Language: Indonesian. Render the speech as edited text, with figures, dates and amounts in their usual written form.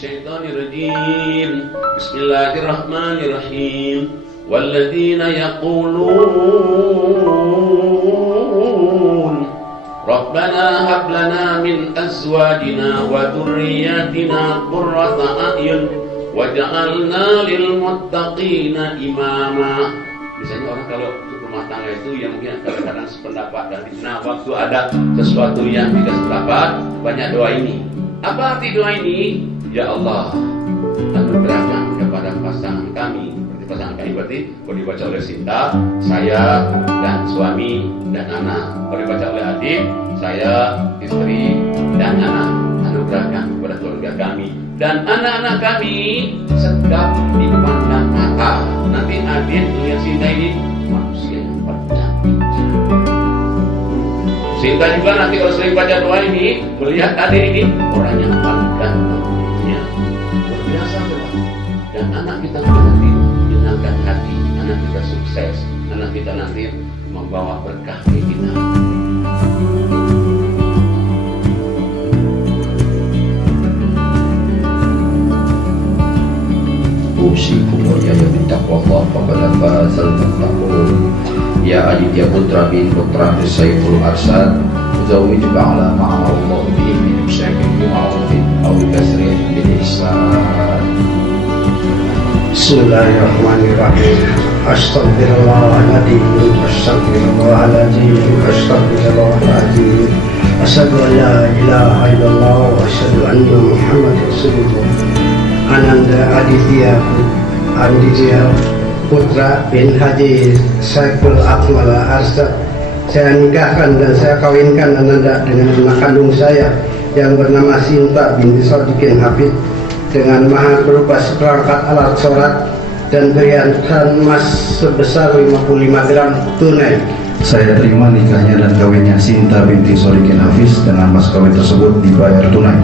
minasyaitonir rajim. Bismillahirrahmanirrahim. Walladzina yaqulun Rabbana hab lana min azwajina wa dhurriyyatina qurrata a'yun waj'alna lil muttaqina imama. Biasanya orang kalau rumah tangga itu yang mungkin kadang-kadang sependapat dan nah waktu ada sesuatu yang tidak sependapat banyak doa ini. Apa arti doa ini? Ya Allah, anugerahkan kepada pasangan kami. Berarti pasangan kami berarti kalau dibaca oleh Sinta, saya dan suami dan anak. Kalau dibaca oleh adik, saya, istri dan anak. Anugerahkan kepada keluarga kami dan anak-anak kami sedap dipandang mata. Nanti adik melihat Sinta ini manusia yang bercantik. Sinta juga nanti kalau sering baca doa ini melihat adik ini orang yang paling ganteng. Luar biasa betul. Dan anak kita nanti menyenangkan hati, anak kita sukses, anak kita nanti membawa berkah ke kita. Usikum wa ya bittaqwallah faqad fazal muttaqun. Ya aditya putra bin putra Saiful Arsad Zawij ba'ala ma'allah bihi min syakin bi'arufin aw kasrin bil ihsan. Bismillahirrahmanirrahim. Astaghfirullahaladzim. Astaghfirullahaladzim. Astaghfirullahaladzim. Asyhadu an la ilaha illallah wa asyhadu anna Muhammadar Rasulullah. Ananda Aditya Putra bin Haji Saiful Akmala Arsad. Saya nikahkan dan saya kawinkan Ananda dengan anak kandung saya yang bernama Sinta binti Sodikin Hafid dengan mahar berupa seperangkat alat sholat dan perhiasan emas sebesar 55 gram tunai. Saya terima nikahnya dan kawinnya Sinta binti Sodikin Hafiz dengan mas kawin tersebut dibayar tunai.